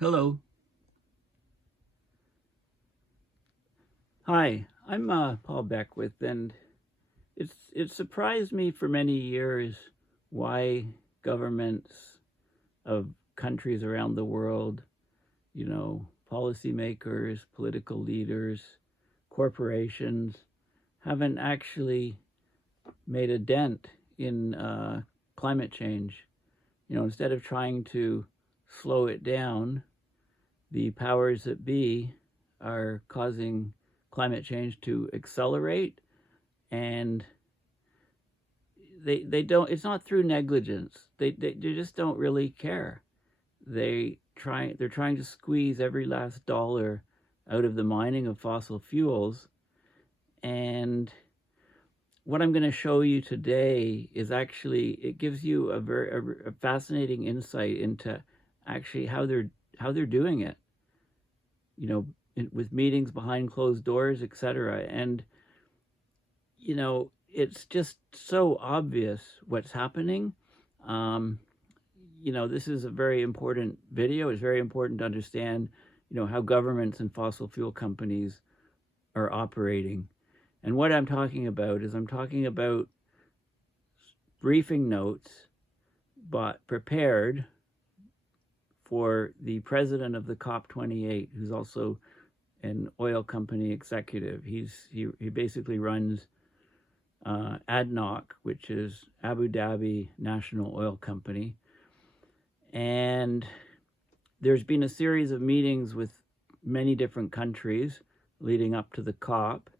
Hello. Hi, I'm Paul Beckwith, and it surprised me for many years why governments of countries around the world, policymakers, political leaders, corporations, haven't actually made a dent in climate change. Instead of trying to slow it down, the powers that be are causing climate change to accelerate, and they don't, it's not through negligence. They just don't really care. They're trying to squeeze every last dollar out of the mining of fossil fuels. And what I'm going to show you today is actually, it gives you a fascinating insight into actually how they're doing it, with meetings behind closed doors, etc. And it's just so obvious what's happening. This is a very important video. It's very important to understand how governments and fossil fuel companies are operating. And what I'm talking about is, I'm talking about briefing notes but prepared for the president of the COP28, who's also an oil company executive. He basically runs Adnoc, which is Abu Dhabi National Oil Company. And there's been a series of meetings with many different countries leading up to the COP.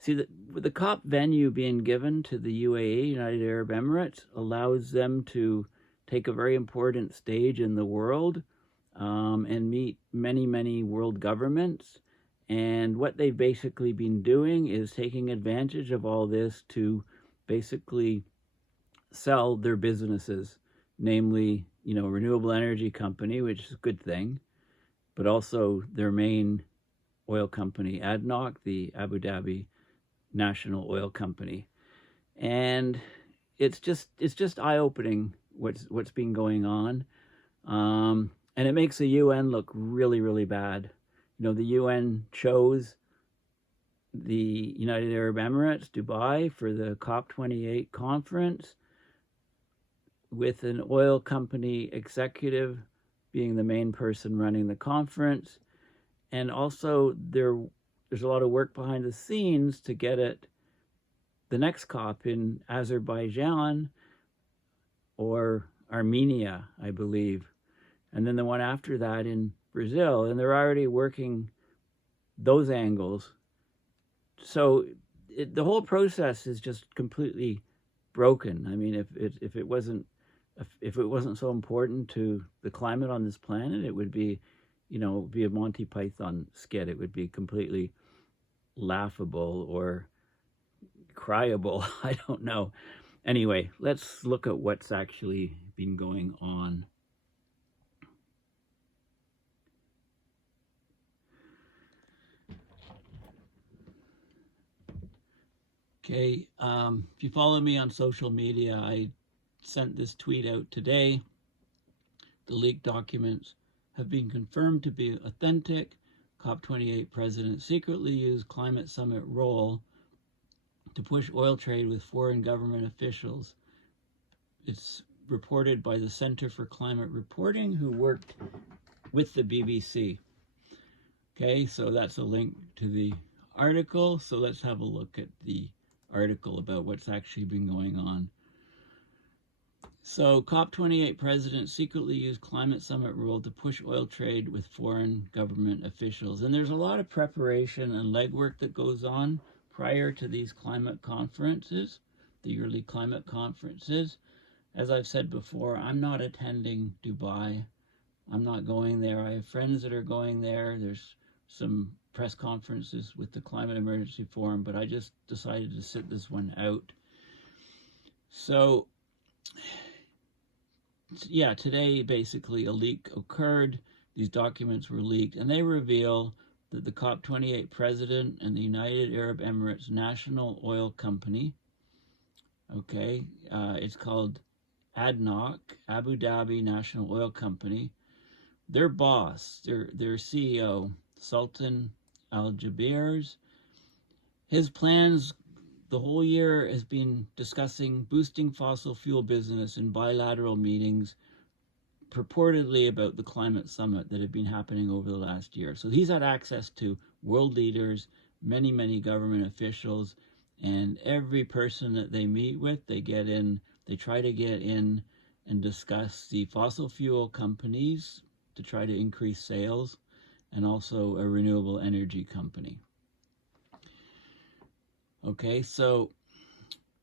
See, the COP venue being given to the UAE, United Arab Emirates, allows them to take a very important stage in the world and meet many, many world governments. And what they've basically been doing is taking advantage of all this to basically sell their businesses, namely, renewable energy company, which is a good thing, but also their main oil company, Adnoc, the Abu Dhabi National Oil Company. And it's just eye-opening what's been going on. And it makes the UN look really, really bad. The UN chose the United Arab Emirates, Dubai, for the COP28 conference, with an oil company executive being the main person running the conference. And also there's a lot of work behind the scenes to get it the next COP in Azerbaijan or Armenia, I believe. And then the one after that in Brazil, and they're already working those angles. So the whole process is just completely broken. I mean, if it wasn't so important to the climate on this planet, it would be, be a Monty Python skit. It would be completely laughable or cryable. I don't know. Anyway, let's look at what's actually been going on. Okay, if you follow me on social media, I sent this tweet out today. The leaked documents have been confirmed to be authentic. COP28 president secretly used climate summit role to push oil trade with foreign government officials. It's reported by the Center for Climate Reporting, who worked with the BBC. Okay, so that's a link to the article. So let's have a look at the article about what's actually been going on. So COP28 president secretly used climate summit rule to push oil trade with foreign government officials. And there's a lot of preparation and legwork that goes on prior to these climate conferences, the yearly climate conferences. As I've said before, I'm not attending Dubai. I'm not going there. I have friends that are going there. There's some press conferences with the Climate Emergency Forum, but I just decided to sit this one out. So, yeah, today basically a leak occurred. These documents were leaked, and they reveal that the COP28 president and the United Arab Emirates National Oil Company, okay, it's called Adnoc, Abu Dhabi National Oil Company, their boss, their CEO, Sultan Al Jaber's, his plans the whole year has been discussing boosting fossil fuel business in bilateral meetings, purportedly about the climate summit that had been happening over the last year. So he's had access to world leaders, many, many government officials, and every person that they meet with, they try to get in and discuss the fossil fuel companies to try to increase sales, and also a renewable energy company. Okay, so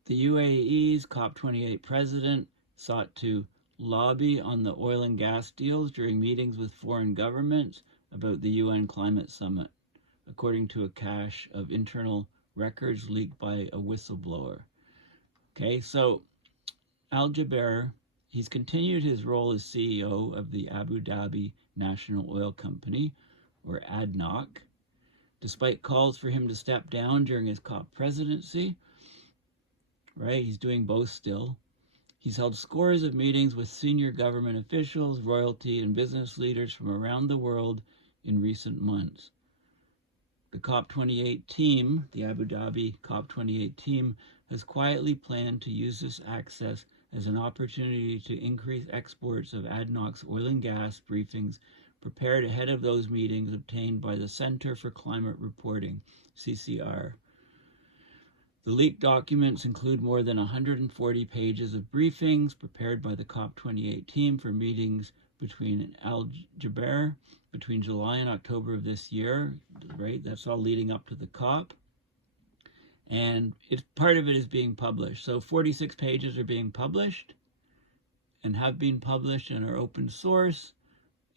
the UAE's COP28 president sought to lobby on the oil and gas deals during meetings with foreign governments about the UN climate summit, according to a cache of internal records leaked by a whistleblower. Okay, so Al Jaber, he's continued his role as CEO of the Abu Dhabi National Oil Company, or Adnoc, despite calls for him to step down during his COP presidency. Right, he's doing both still. He's held scores of meetings with senior government officials, royalty, and business leaders from around the world in recent months. The COP28 team, the Abu Dhabi COP28 team, has quietly planned to use this access as an opportunity to increase exports of Adnoc's oil and gas briefings prepared ahead of those meetings obtained by the Center for Climate Reporting, CCR. The leaked documents include more than 140 pages of briefings prepared by the COP28 team for meetings between Al Jaber between July and October of this year, right? That's all leading up to the COP. And part of it is being published. So 46 pages are being published and have been published and are open source.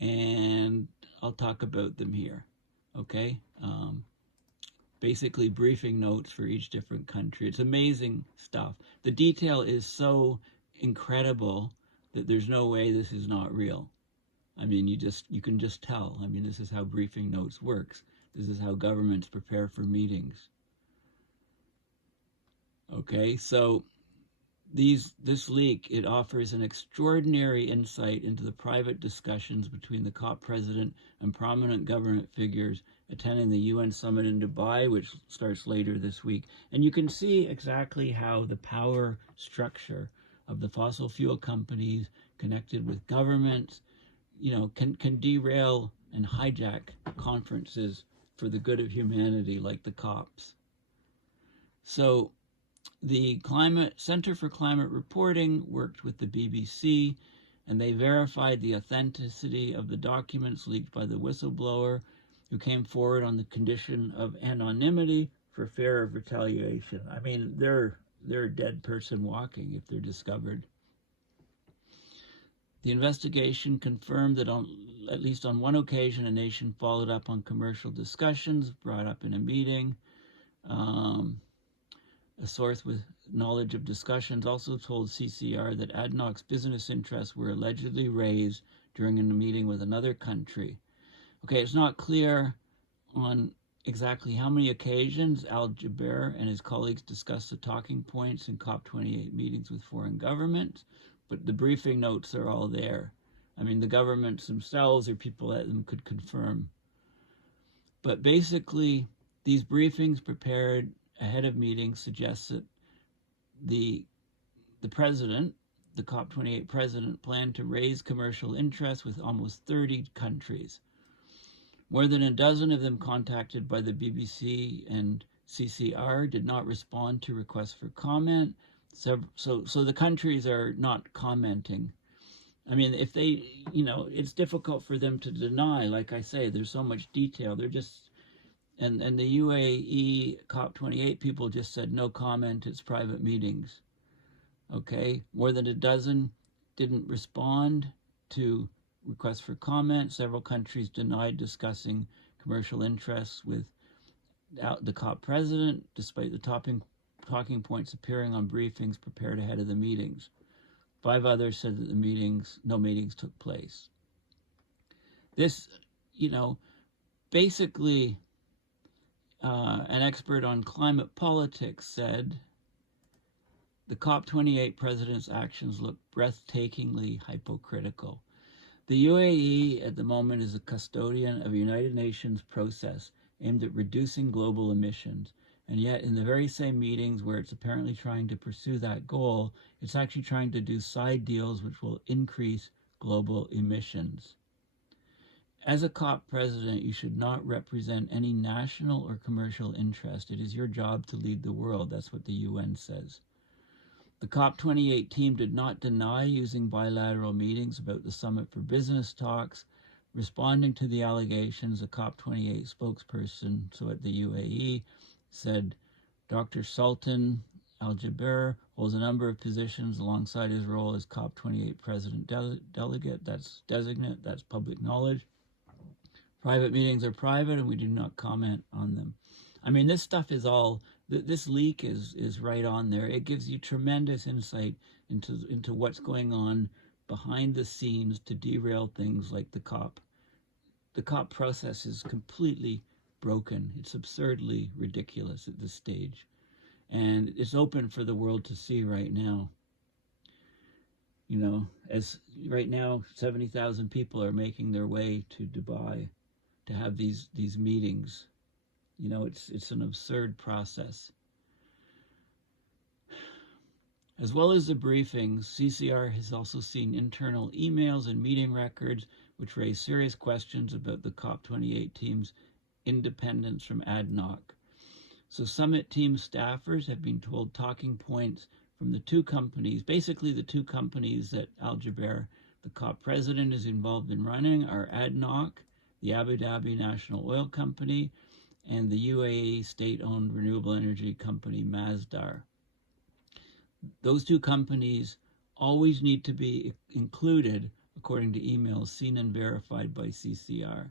And I'll talk about them here, okay? Basically briefing notes for each different country. It's amazing stuff. The detail is so incredible that there's no way this is not real. I mean, you can just tell. I mean, this is how briefing notes works. This is how governments prepare for meetings. Okay, so this leak, it offers an extraordinary insight into the private discussions between the COP president and prominent government figures attending the UN summit in Dubai, which starts later this week. And you can see exactly how the power structure of the fossil fuel companies connected with governments, can derail and hijack conferences for the good of humanity, like the COPs. So the Center for Climate Reporting worked with the BBC, and they verified the authenticity of the documents leaked by the whistleblower, who came forward on the condition of anonymity for fear of retaliation. I mean, they're a dead person walking if they're discovered. The investigation confirmed that at least on one occasion, a nation followed up on commercial discussions brought up in a meeting. A source with knowledge of discussions also told CCR that Adnoc's business interests were allegedly raised during a meeting with another country. Okay, it's not clear on exactly how many occasions Al Jaber and his colleagues discussed the talking points in COP28 meetings with foreign governments, but the briefing notes are all there. I mean, the governments themselves or people at them could confirm. But basically, these briefings prepared ahead of meetings suggests that the president, the COP28 president, planned to raise commercial interest with almost 30 countries. More than a dozen of them contacted by the BBC and CCR did not respond to requests for comment. So the countries are not commenting. I mean, if they, it's difficult for them to deny. Like I say, there's so much detail. They're just, and the UAE COP28 people just said no comment, it's private meetings. Okay, more than a dozen didn't respond to requests for comment. Several countries denied discussing commercial interests with the COP president, despite the talking points appearing on briefings prepared ahead of the meetings. 5 others said that no meetings took place. This, basically, an expert on climate politics said the COP28 president's actions look breathtakingly hypocritical. The UAE at the moment is a custodian of a United Nations process aimed at reducing global emissions. And yet in the very same meetings where it's apparently trying to pursue that goal, it's actually trying to do side deals which will increase global emissions. As a COP president, you should not represent any national or commercial interest. It is your job to lead the world. That's what the UN says. The COP28 team did not deny using bilateral meetings about the summit for business talks. Responding to the allegations, a COP28 spokesperson, so at the UAE, said Dr. Sultan Al-Jaber holds a number of positions alongside his role as COP28 president delegate. That's designate, that's public knowledge. Private meetings are private and we do not comment on them. I mean, this stuff is all, this leak is right on there. It gives you tremendous insight into what's going on behind the scenes to derail things like the COP. The COP process is completely broken. It's absurdly ridiculous at this stage. And it's open for the world to see right now. You know, as right now, 70,000 people are making their way to Dubai to have these meetings. You know, it's an absurd process. As well as the briefings, CCR has also seen internal emails and meeting records which raise serious questions about the COP28 team's independence from Adnoc. So summit team staffers have been told talking points from the two companies, basically the two companies that Al-Jaber, the COP president, is involved in running, are Adnoc, the Abu Dhabi National Oil Company, and the UAE state-owned renewable energy company Masdar. Those two companies always need to be included according to emails seen and verified by CCR.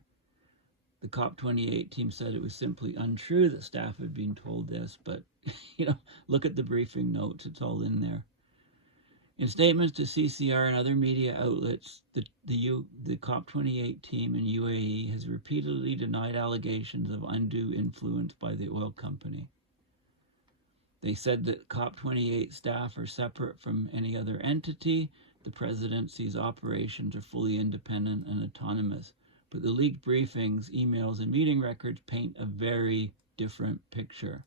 The COP28 team said it was simply untrue that staff had been told this, but you know, look at the briefing notes, it's all in there. In statements to CCR and other media outlets, the COP28 team in UAE has repeatedly denied allegations of undue influence by the oil company. They said that COP28 staff are separate from any other entity. The presidency's operations are fully independent and autonomous. But the leaked briefings, emails, and meeting records paint a very different picture.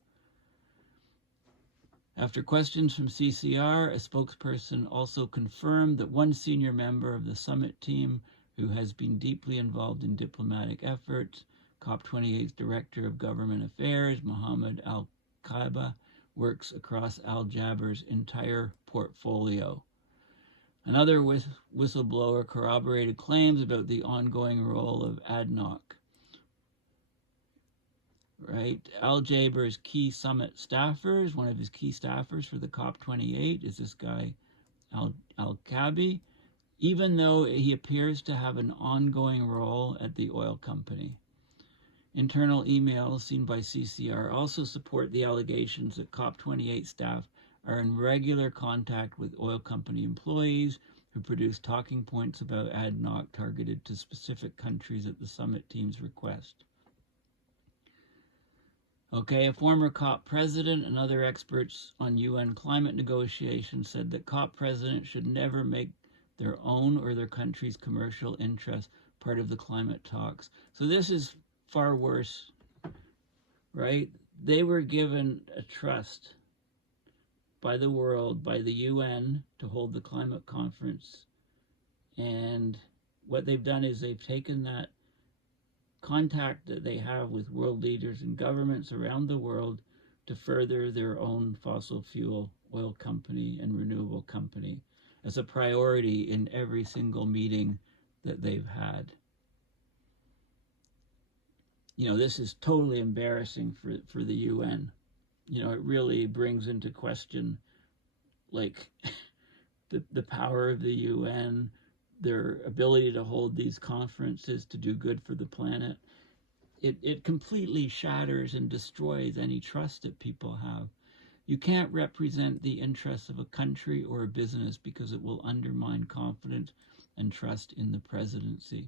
After questions from CCR, a spokesperson also confirmed that one senior member of the summit team, who has been deeply involved in diplomatic efforts, COP28's Director of Government Affairs, Mohammed Al-Kaiba, works across Al-Jaber's entire portfolio. Another whistleblower corroborated claims about the ongoing role of Adnoc. Right? Al-Jaber's key summit staffers, one of his key staffers for the COP28 is this guy, Al-Kabi, even though he appears to have an ongoing role at the oil company. Internal emails seen by CCR also support the allegations that COP28 staff are in regular contact with oil company employees who produce talking points about Adnoc targeted to specific countries at the summit team's request. Okay, a former COP president and other experts on UN climate negotiations said that COP presidents should never make their own or their country's commercial interests part of the climate talks. So this is far worse, right? They were given a trust by the world, by the UN, to hold the climate conference. And what they've done is they've taken that contact that they have with world leaders and governments around the world to further their own fossil fuel oil company and renewable company as a priority in every single meeting that they've had. You know, this is totally embarrassing for the UN. You know, it really brings into question, like, the power of the UN, their ability to hold these conferences to do good for the planet. It completely shatters and destroys any trust that people have. You can't represent the interests of a country or a business because it will undermine confidence and trust in the presidency.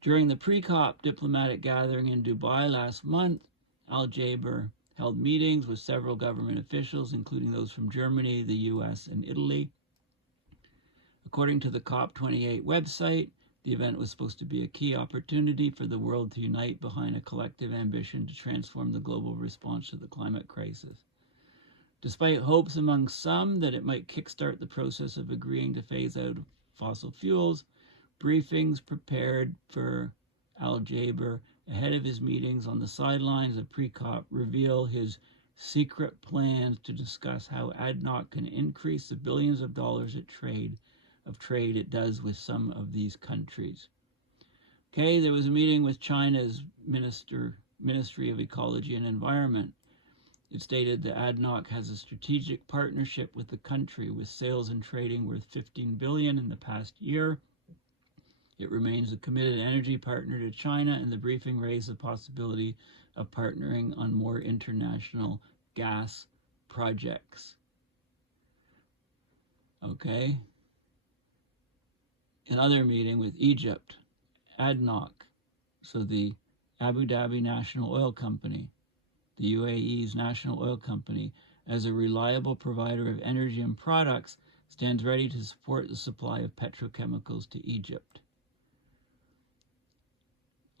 During the pre-COP diplomatic gathering in Dubai last month, Al-Jaber held meetings with several government officials, including those from Germany, the US, and Italy. According to the COP28 website, the event was supposed to be a key opportunity for the world to unite behind a collective ambition to transform the global response to the climate crisis. Despite hopes among some that it might kickstart the process of agreeing to phase out fossil fuels, briefings prepared for Al Jaber ahead of his meetings on the sidelines of pre-COP reveal his secret plans to discuss how Adnoc can increase the billions of dollars of trade it does with some of these countries. Okay, there was a meeting with China's Ministry of Ecology and Environment. It stated that Adnoc has a strategic partnership with the country with sales and trading worth $15 billion in the past year. It remains a committed energy partner to China, and the briefing raised the possibility of partnering on more international gas projects. Okay. Another meeting with Egypt, Adnoc, so the Abu Dhabi National Oil Company, the UAE's national oil company, as a reliable provider of energy and products, stands ready to support the supply of petrochemicals to Egypt.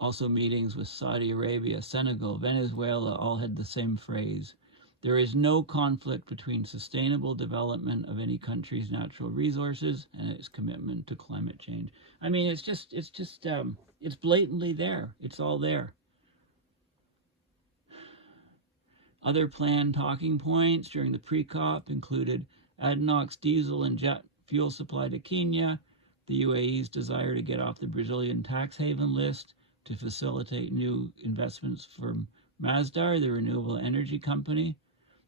Also meetings with Saudi Arabia, Senegal, Venezuela all had the same phrase. There is no conflict between sustainable development of any country's natural resources and its commitment to climate change. I mean, it's blatantly there. It's all there. Other planned talking points during the pre-COP included Adnoc's diesel and jet fuel supply to Kenya, the UAE's desire to get off the Brazilian tax haven list to facilitate new investments from Masdar, the renewable energy company,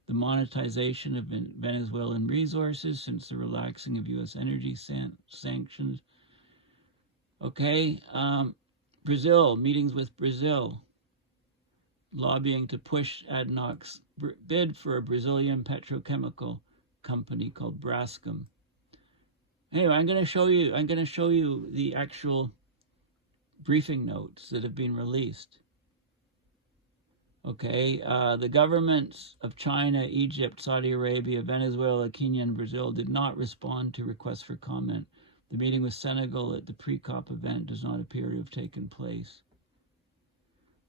the monetization of Venezuelan resources since the relaxing of U.S. energy sanctions. Okay, Brazil, meetings with Brazil, lobbying to push Adnoc's bid for a Brazilian petrochemical company called Braskem. Anyway, I'm going to show you the actual briefing notes that have been released. Okay, the governments of China, Egypt, Saudi Arabia, Venezuela, Kenya, and Brazil did not respond to requests for comment. The meeting with Senegal at the pre-COP event does not appear to have taken place.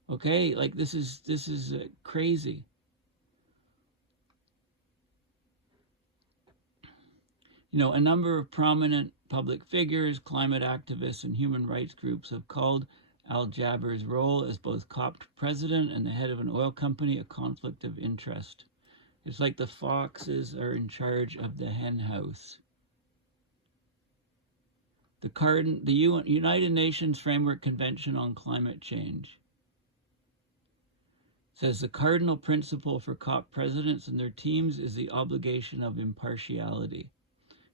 Okay, like this is crazy. You know, a number of prominent public figures, climate activists, and human rights groups have called Al Jaber's role as both COP president and the head of an oil company a conflict of interest. It's like the foxes are in charge of the hen house. The United Nations Framework Convention on Climate Change says the cardinal principle for COP presidents and their teams is the obligation of impartiality.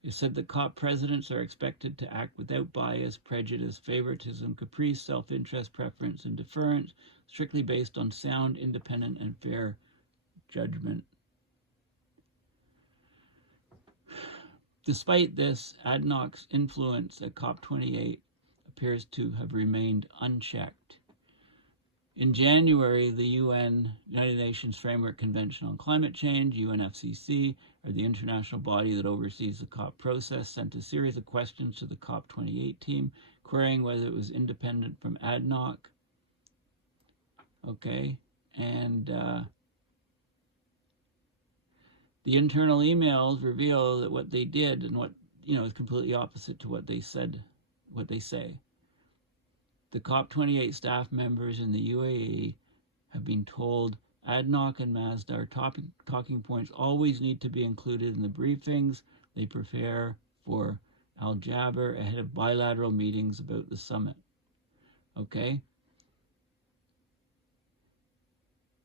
It said that COP presidents are expected to act without bias, prejudice, favoritism, caprice, self-interest, preference, and deference, strictly based on sound, independent, and fair judgment. Despite this, Adnoc's influence at COP28 appears to have remained unchecked. In January, the United Nations Framework Convention on Climate Change, UNFCCC, or the international body that oversees the COP process, sent a series of questions to the COP28 team, querying whether it was independent from Adnoc. Okay, and the internal emails reveal that what they did and what, is completely opposite to what they say. The COP28 staff members in the UAE have been told Adnoc and Masdar talking points always need to be included in the briefings they prepare for Al Jaber ahead of bilateral meetings about the summit. Okay?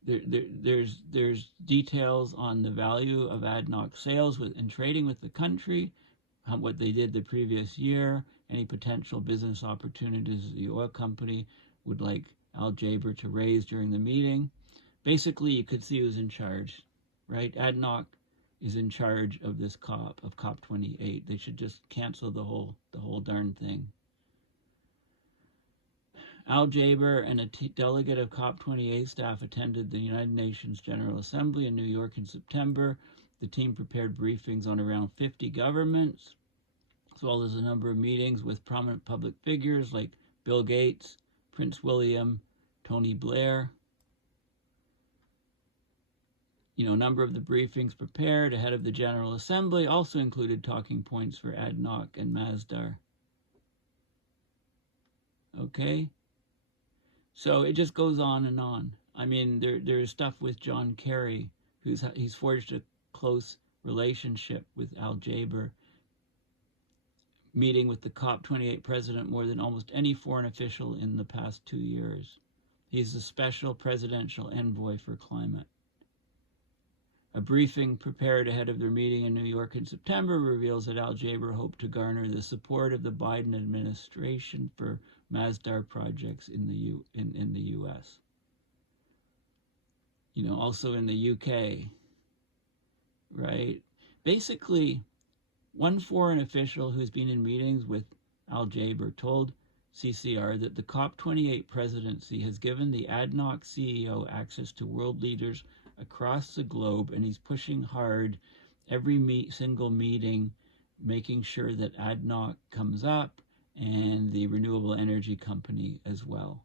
There's details on the value of Adnoc sales and trading with the country, what they did the previous year, any potential business opportunities the oil company would like Al Jaber to raise during the meeting. Basically, you could see who's in charge, right? Adnoc is in charge of this COP28. They should just cancel the whole darn thing. Al Jaber and a delegate of COP28 staff attended the United Nations General Assembly in New York in September. The team prepared briefings on around 50 governments, as well as a number of meetings with prominent public figures like Bill Gates, Prince William, Tony Blair. A number of the briefings prepared ahead of the General Assembly also included talking points for Adnoc and Masdar. Okay? So it just goes on and on. I mean, there's stuff with John Kerry, he's forged a close relationship with Al Jaber, meeting with the COP28 president more than almost any foreign official in the past 2 years. He's the special presidential envoy for climate. A briefing prepared ahead of their meeting in New York in September reveals that Al Jaber hoped to garner the support of the Biden administration for Masdar projects in the U.S. Also in the UK, right? Basically, one foreign official who's been in meetings with Al Jaber told CCR that the COP28 presidency has given the Adnoc CEO access to world leaders across the globe, and he's pushing hard every single meeting, making sure that Adnoc comes up and the renewable energy company as well.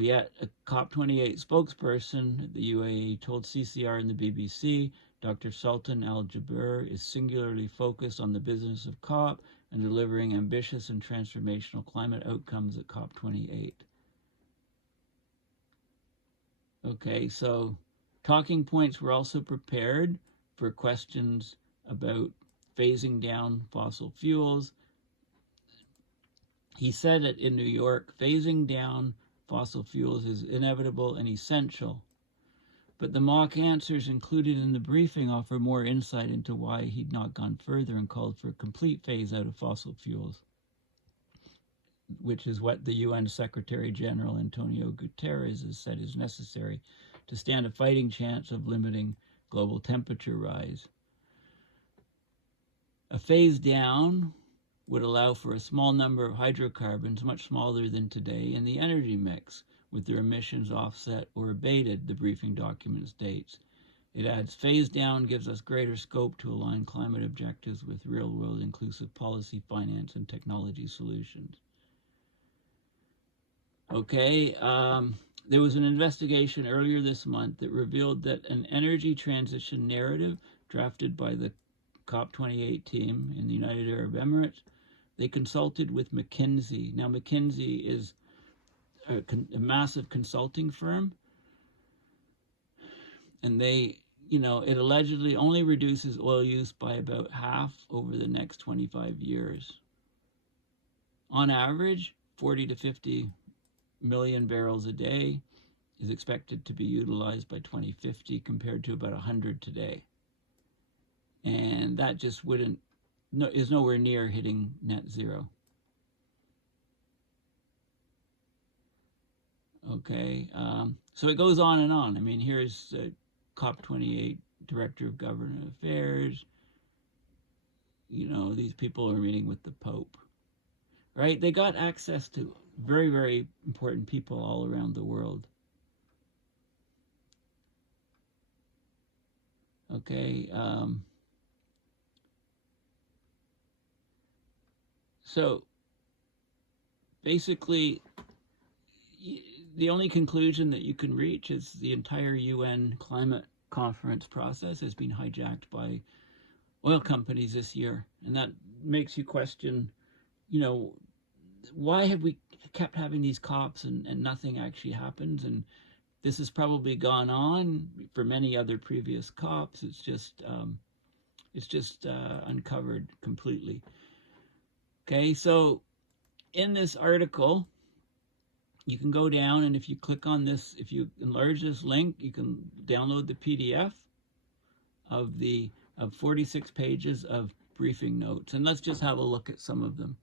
Yet a COP28 spokesperson at the UAE told CCR and the BBC, Dr. Sultan Al Jaber is singularly focused on the business of COP and delivering ambitious and transformational climate outcomes at COP28. Okay, so talking points were also prepared for questions about phasing down fossil fuels. He said it in New York, phasing down fossil fuels is inevitable and essential. But the mock answers included in the briefing offer more insight into why he'd not gone further and called for a complete phase out of fossil fuels, which is what the UN Secretary General Antonio Guterres has said is necessary to stand a fighting chance of limiting global temperature rise. A phase down would allow for a small number of hydrocarbons, much smaller than today, in the energy mix, with their emissions offset or abated, the briefing document states. It adds, phase down gives us greater scope to align climate objectives with real-world inclusive policy, finance, and technology solutions. Okay, there was an investigation earlier this month that revealed that an energy transition narrative drafted by the COP28 team in the United Arab Emirates, they consulted with McKinsey. Now, McKinsey is a massive consulting firm, and it allegedly only reduces oil use by about half over the next 25 years. On average, 40 to 50 million barrels a day is expected to be utilized by 2050 compared to about 100 today. And that just is nowhere near hitting net zero. Okay, so it goes on and on. I mean, here's COP28 Director of Government Affairs. These people are meeting with the Pope, right? They got access to very, very important people all around the world. Okay, so basically, the only conclusion that you can reach is the entire UN climate conference process has been hijacked by oil companies this year. And that makes you question, why have we kept having these COPs and nothing actually happens? And this has probably gone on for many other previous COPs. It's just uncovered completely. Okay, so in this article, you can go down, and if you click on this, if you enlarge this link, you can download the PDF of 46 pages of briefing notes. And let's just have a look at some of them.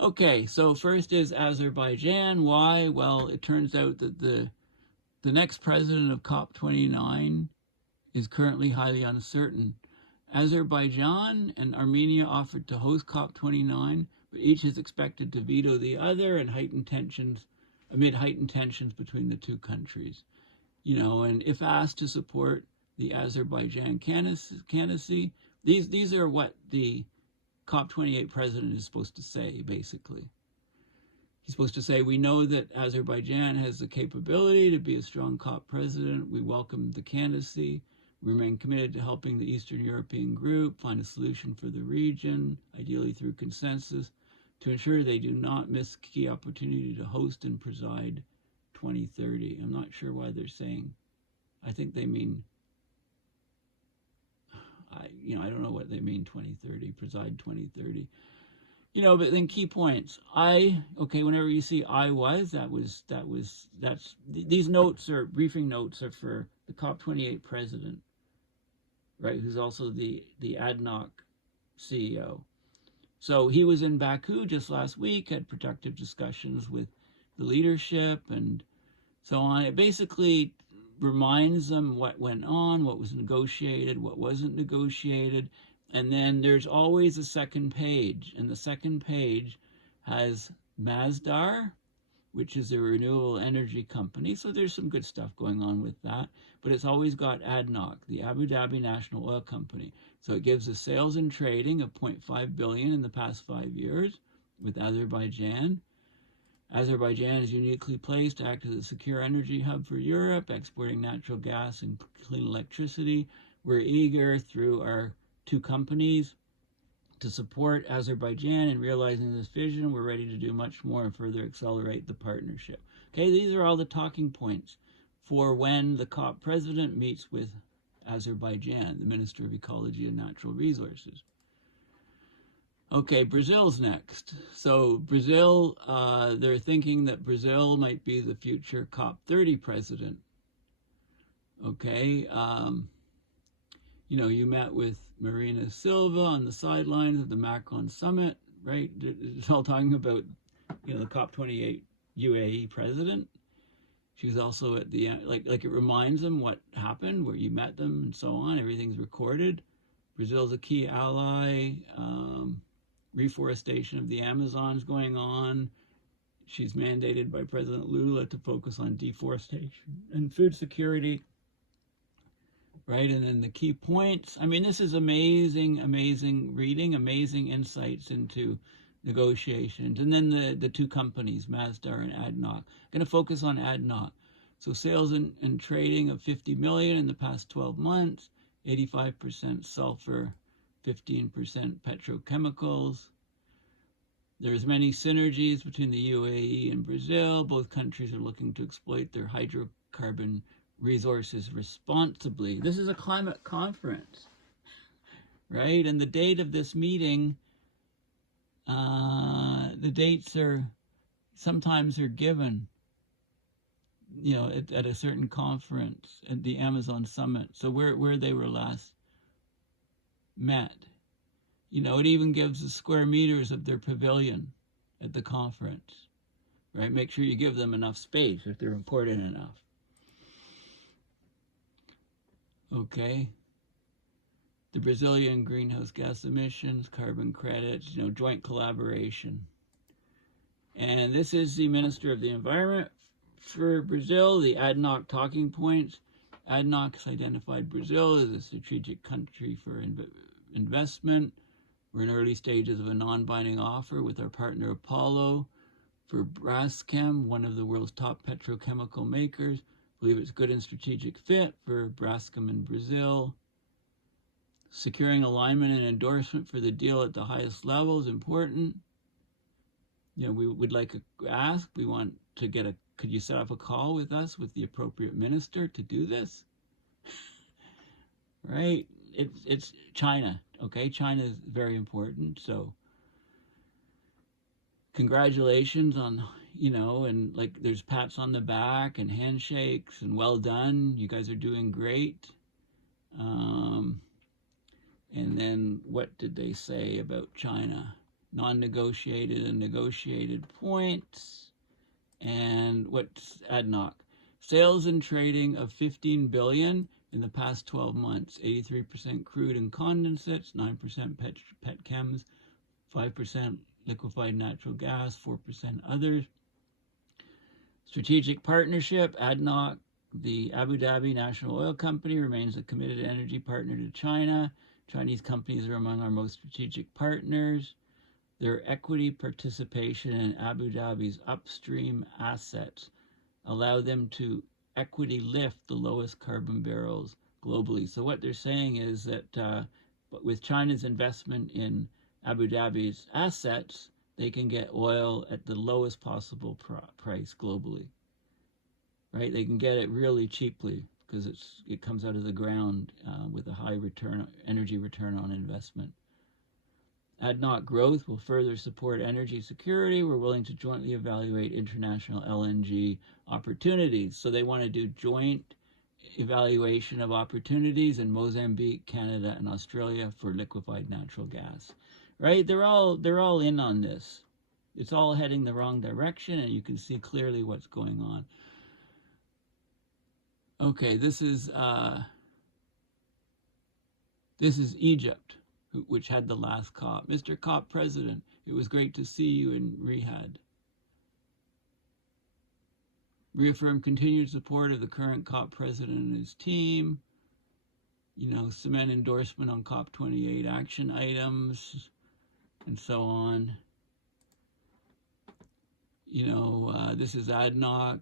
Okay, so first is Azerbaijan. Why? Well, it turns out that the next president of COP29 is currently highly uncertain. Azerbaijan and Armenia offered to host COP29, but each is expected to veto the other, and amid heightened tensions between the two countries. And if asked to support the Azerbaijan candidacy. These are what the COP28 president is supposed to say, basically. He's supposed to say, we know that Azerbaijan has the capability to be a strong COP president. We welcome the candidacy. We remain committed to helping the Eastern European group find a solution for the region, ideally through consensus, to ensure they do not miss key opportunity to host and preside 2030. I'm not sure why they're saying, I think they mean, I don't know what they mean 2030, preside 2030. But then key points. Whenever you see these notes are briefing notes are for the COP28 president, right? Who's also the Adnoc CEO. So he was in Baku just last week, had productive discussions with the leadership and so on. It basically reminds them what went on, what was negotiated, what wasn't negotiated. And then there's always a second page, and the second page has Masdar, which is a renewable energy company. So there's some good stuff going on with that. But it's always got Adnoc, the Abu Dhabi National Oil Company. So it gives us sales and trading of 0.5 billion in the past 5 years with Azerbaijan. Azerbaijan is uniquely placed to act as a secure energy hub for Europe, exporting natural gas and clean electricity. We're eager through our two companies to support Azerbaijan in realizing this vision. We're ready to do much more and further accelerate the partnership. Okay, these are all the talking points for when the COP president meets with Azerbaijan, the Minister of Ecology and Natural Resources. Okay, Brazil's next. So Brazil, they're thinking that Brazil might be the future COP30 president. Okay, you met with Marina Silva on the sidelines of the Macron summit, right? It's all talking about, the COP28 UAE president. She was also at the, like it reminds them what happened, where you met them and so on. Everything's recorded. Brazil's a key ally. Reforestation of the Amazon is going on. She's mandated by President Lula to focus on deforestation and food security. Right, and then the key points. I mean, this is amazing, amazing reading, amazing insights into negotiations. And then the two companies, Masdar and Adnoc. Going to focus on Adnoc. So sales and trading of 50 million in the past 12 months, 85% sulfur, 15% petrochemicals. There's many synergies between the UAE and Brazil. Both countries are looking to exploit their hydrocarbon resources responsibly. This is a climate conference, right? And the date of this meeting, the dates sometimes are given, at a certain conference at the Amazon summit. So where they were last met, it even gives the square meters of their pavilion at the conference, right? Make sure you give them enough space if they're important enough. Okay, the Brazilian greenhouse gas emissions, carbon credits, joint collaboration. And this is the Minister of the Environment for Brazil, the Adnoc talking points. Adnoc has identified Brazil as a strategic country for investment. We're in early stages of a non-binding offer with our partner Apollo for Braskem, one of the world's top petrochemical makers. Believe it's good and strategic fit for Braskem in Brazil. Securing alignment and endorsement for the deal at the highest level is important. We would like to ask, we want to get could you set up a call with us, with the appropriate minister to do this? Right? It's China, okay? China is very important, so congratulations on, and there's pats on the back and handshakes and well done. You guys are doing great. And then what did they say about China? Non-negotiated and negotiated points. And what's Adnoc? Sales and trading of 15 billion in the past 12 months. 83% crude and condensates, 9% petchems, 5% liquefied natural gas, 4% others. Strategic partnership, Adnoc The Abu Dhabi National Oil Company remains a committed energy partner to China. Chinese companies are among our most strategic partners. Their equity participation in Abu Dhabi's upstream assets allow them to equity lift the lowest carbon barrels globally. So what they're saying is that with China's investment in Abu Dhabi's assets, they can get oil at the lowest possible price globally. Right? They can get it really cheaply because it comes out of the ground with a high energy return on investment. Adnoc growth will further support energy security. We're willing to jointly evaluate international LNG opportunities. So they want to do joint evaluation of opportunities in Mozambique, Canada, and Australia for liquefied natural gas. Right? They're all in on this. It's all heading the wrong direction, and you can see clearly what's going on. Okay, this is Egypt, which had the last COP. Mr. COP President, it was great to see you in Riyadh. Reaffirm continued support of the current COP President and his team. Cement endorsement on COP28 action items, and so on. This is Adnoc.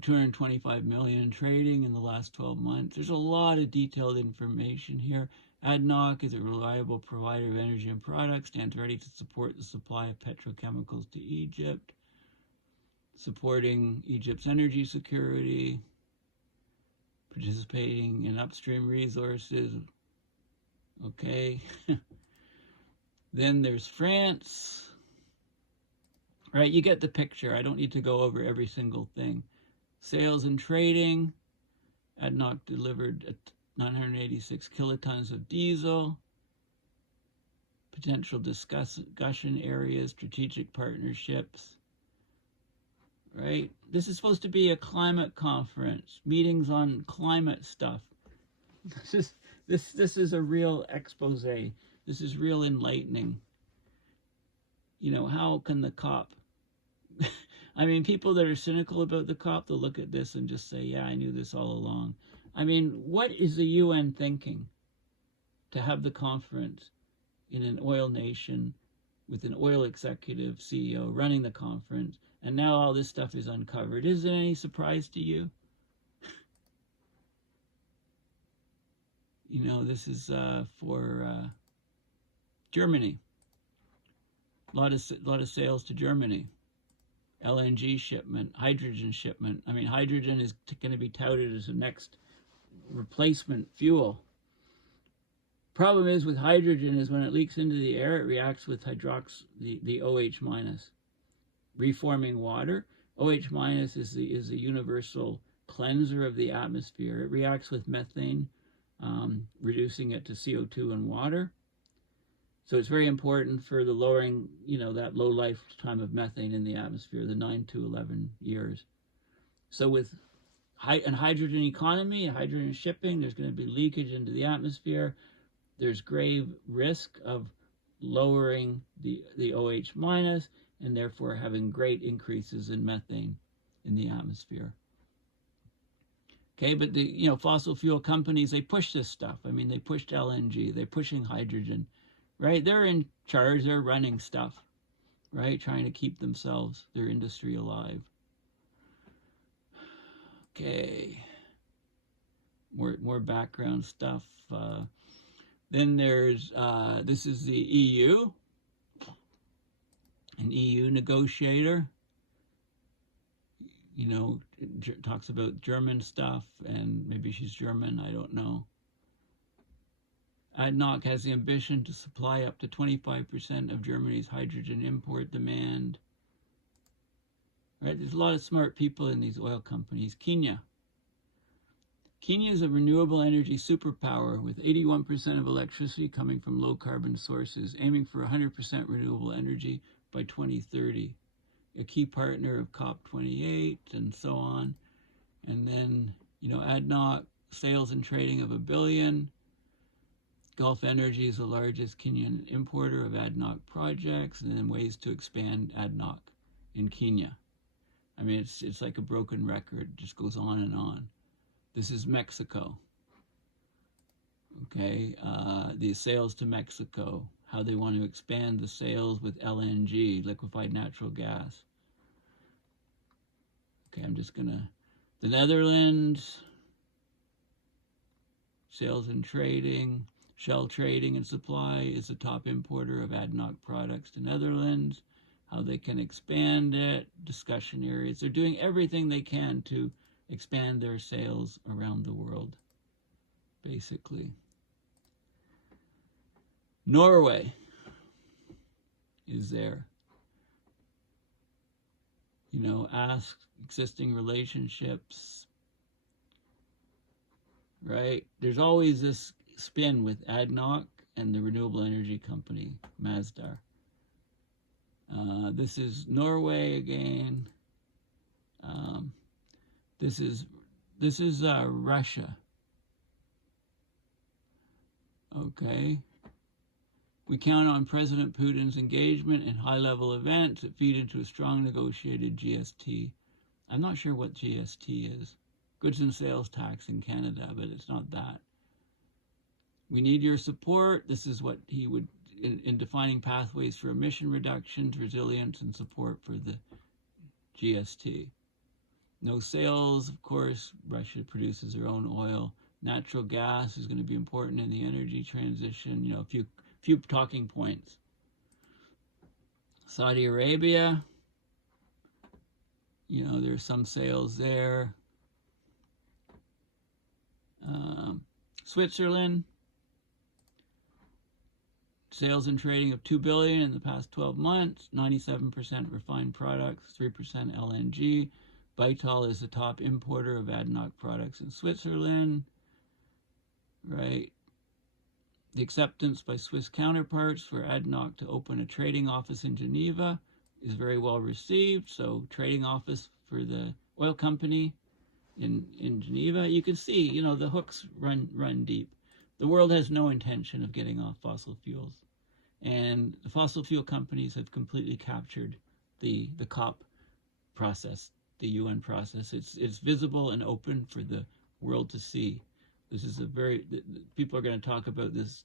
225 million in trading in the last 12 months. There's a lot of detailed information here. Adnoc is a reliable provider of energy and products, stands ready to support the supply of petrochemicals to Egypt, supporting Egypt's energy security, participating in upstream resources. Okay. Then there's France. Right, you get the picture. I don't need to go over every single thing. Sales and trading, Adnoc delivered 986 kilotons of diesel. Potential discussion areas, strategic partnerships. Right? This is supposed to be a climate conference, meetings on climate stuff. This is a real expose. This is real enlightening. How can the COP? I mean, people that are cynical about the COP, they'll look at this and just say, yeah, I knew this all along. I mean, what is the UN thinking to have the conference in an oil nation with an oil executive CEO running the conference, and now all this stuff is uncovered? Is it any surprise to you? This is for Germany. A lot of sales to Germany. LNG shipment, hydrogen shipment. I mean, hydrogen is going to be touted as the next replacement fuel. Problem is with hydrogen is when it leaks into the air, it reacts with the OH minus, reforming water. OH minus is the universal cleanser of the atmosphere. It reacts with methane, reducing it to CO2 and water. So it's very important for the lowering, that low lifetime of methane in the atmosphere, the 9 to 11 years. So with a hydrogen economy, hydrogen shipping, there's going to be leakage into the atmosphere. There's grave risk of lowering the OH minus and therefore having great increases in methane in the atmosphere. Okay, but the fossil fuel companies, they push this stuff. I mean, they pushed LNG, they're pushing hydrogen. Right? They're in charge, they're running stuff, right? Trying to keep themselves, their industry alive. Okay. More background stuff. Then there's, this is the EU, an EU negotiator. Talks about German stuff, and maybe she's German, I don't know. Adnoc has the ambition to supply up to 25% of Germany's hydrogen import demand. Right? There's a lot of smart people in these oil companies. Kenya. Kenya is a renewable energy superpower with 81% of electricity coming from low carbon sources, aiming for 100% renewable energy by 2030. A key partner of COP28 and so on. And then, Adnoc, sales and trading of $1 billion. Gulf Energy is the largest Kenyan importer of Adnoc projects, and then ways to expand Adnoc in Kenya. I mean, it's like a broken record. It just goes on and on. This is Mexico. Okay, the sales to Mexico, how they want to expand the sales with LNG, liquefied natural gas. Okay, I'm just gonna, the Netherlands, sales and trading, Shell Trading and Supply is the top importer of Adnoc products to Netherlands, how they can expand it, discussion areas. They're doing everything they can to expand their sales around the world, basically. Norway is there. You know, ask existing relationships, right? There's always this spin with Adnoc and the renewable energy company, Masdar. This is Norway again. This is Russia. Okay. We count on President Putin's engagement in high-level events that feed into a strong negotiated GST. I'm not sure what GST is. Goods and sales tax in Canada, but it's not that. We need your support. This is what he would, in defining pathways for emission reductions, resilience, and support for the GST. No sales, of course. Russia produces their own oil. Natural gas is going to be important in the energy transition. You know, a few talking points. Saudi Arabia, you know, there's some sales there. Switzerland, sales and trading of $2 billion in the past 12 months, 97% refined products, 3% LNG. Vital is the top importer of Adnoc products in Switzerland, right? The acceptance by Swiss counterparts for Adnoc to open a trading office in Geneva is very well received. So trading office for the oil company in Geneva. You can see, you know, the hooks run deep. The world has no intention of getting off fossil fuels. And the fossil fuel companies have completely captured the COP process, the UN process. It's visible and open for the world to see. This is a very, people are going to talk about this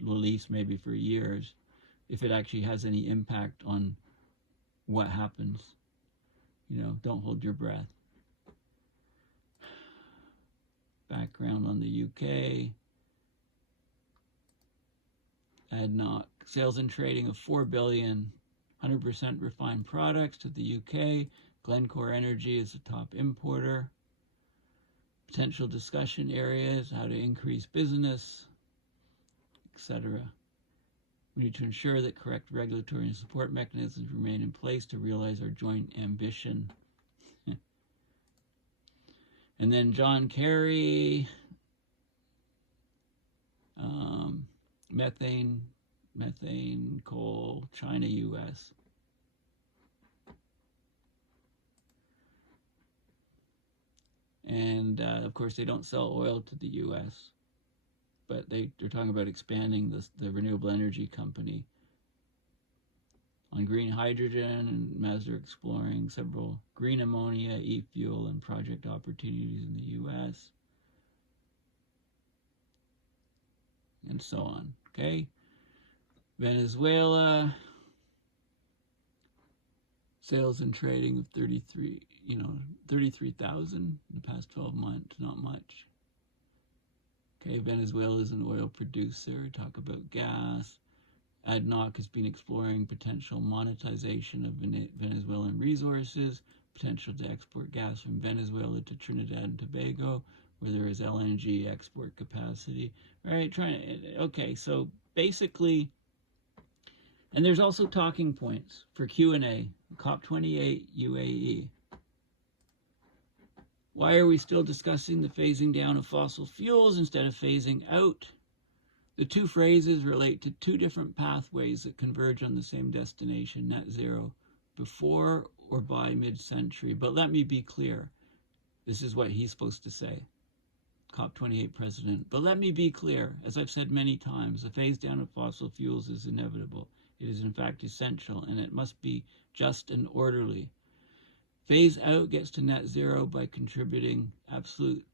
release maybe for years, if it actually has any impact on what happens. You know, don't hold your breath. Background on the UK. Adnoc, sales and trading of $4 billion, 100% refined products to the UK. Glencore Energy is the top importer. Potential discussion areas, how to increase business, etc. We need to ensure that correct regulatory and support mechanisms remain in place to realize our joint ambition. And then John Kerry, methane, coal, China, US. And of course, they don't sell oil to the US, but they're talking about expanding the renewable energy company on green hydrogen, and Masdar exploring several green ammonia, e-fuel, and project opportunities in the US, and so on. Okay, Venezuela, sales and trading of 33,000 in the past 12 months, not much. Okay, Venezuela is an oil producer. Talk about gas. Adnoc has been exploring potential monetization of Venezuelan resources, potential to export gas from Venezuela to Trinidad and Tobago, where there is LNG export capacity. Right? Okay, so basically, and there's also talking points for Q&A, COP28 UAE. Why are we still discussing the phasing down of fossil fuels instead of phasing out? The two phrases relate to two different pathways that converge on the same destination, net zero, before or by mid-century. But let me be clear. This is what he's supposed to say, COP28 president. But let me be clear, as I've said many times, the phase down of fossil fuels is inevitable. It is in fact essential, and it must be just and orderly. Phase out gets to net zero by contributing absolute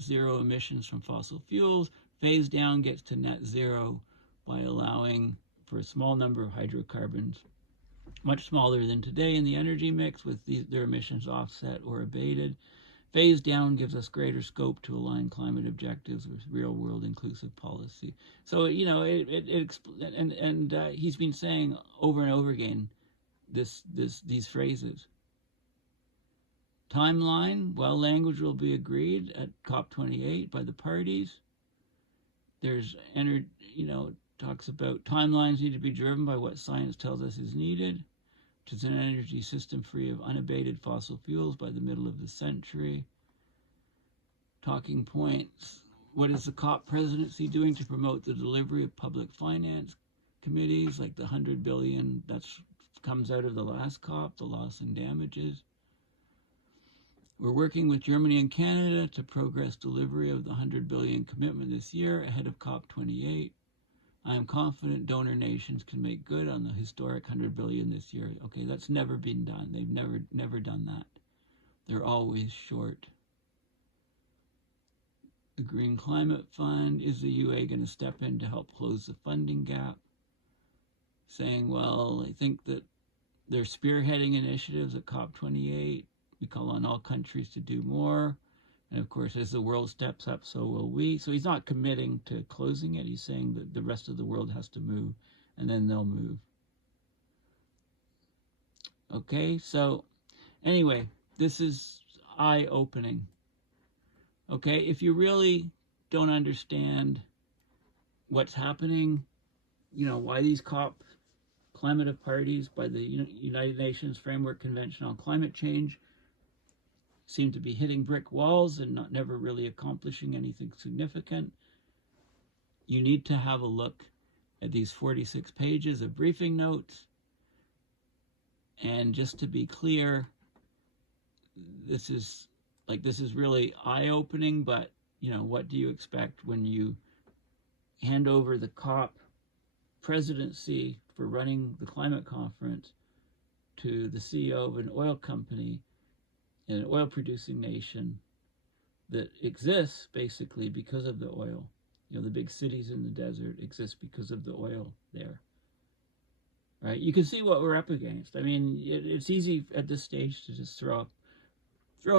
zero emissions from fossil fuels. Phase down gets to net zero by allowing for a small number of hydrocarbons, much smaller than today in the energy mix, with their emissions offset or abated. Phase down gives us greater scope to align climate objectives with real-world inclusive policy. So, you know, he's been saying over and over again these phrases. Timeline, well, language will be agreed at COP28 by the parties. There's, talks about timelines need to be driven by what science tells us is needed, which is an energy system free of unabated fossil fuels by the middle of the century. Talking points, what is the COP presidency doing to promote the delivery of public finance committees, like the 100 billion that comes out of the last COP, the loss and damages. We're working with Germany and Canada to progress delivery of the 100 billion commitment this year ahead of COP28. I am confident donor nations can make good on the historic 100 billion this year. Okay, that's never been done. They've never done that. They're always short. The Green Climate Fund, is the UA going to step in to help close the funding gap? Saying, well, I think that they're spearheading initiatives at COP28. We call on all countries to do more. And of course, as the world steps up, so will we. So he's not committing to closing it. He's saying that the rest of the world has to move, and then they'll move. Okay, so anyway, this is eye-opening. Okay, if you really don't understand what's happening, why these COP climate parties by the United Nations Framework Convention on Climate Change seem to be hitting brick walls and never really accomplishing anything significant, you need to have a look at these 46 pages of briefing notes. And just to be clear, this is really eye-opening, but what do you expect when you hand over the COP presidency for running the climate conference to the CEO of an oil company in an oil-producing nation that exists basically because of the oil? The big cities in the desert exist because of the oil there. Right? You can see what we're up against. I mean, it's easy at this stage to just throw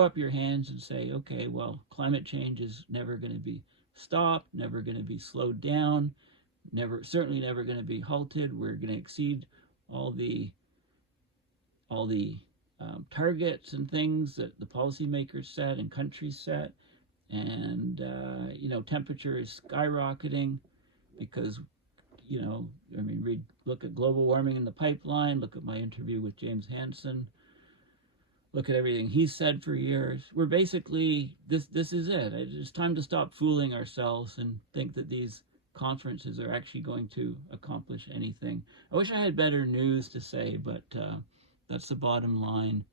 up your hands and say, okay, well, climate change is never going to be stopped, never going to be slowed down, certainly never going to be halted. We're going to exceed all the targets and things that the policymakers set and countries set, and temperature is skyrocketing because look at global warming in the pipeline, look at my interview with James Hansen, look at everything he's said for years. We're basically, this is it. It's time to stop fooling ourselves and think that these conferences are actually going to accomplish anything. I wish I had better news to say, but that's the bottom line.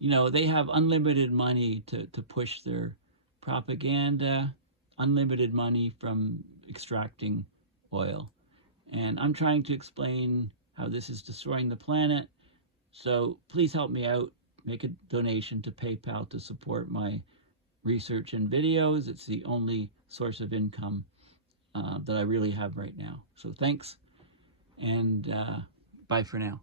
They have unlimited money to push their propaganda, unlimited money from extracting oil. And I'm trying to explain how this is destroying the planet. So please help me out. Make a donation to PayPal to support my research and videos. It's the only source of income that I really have right now. So thanks, and bye for now.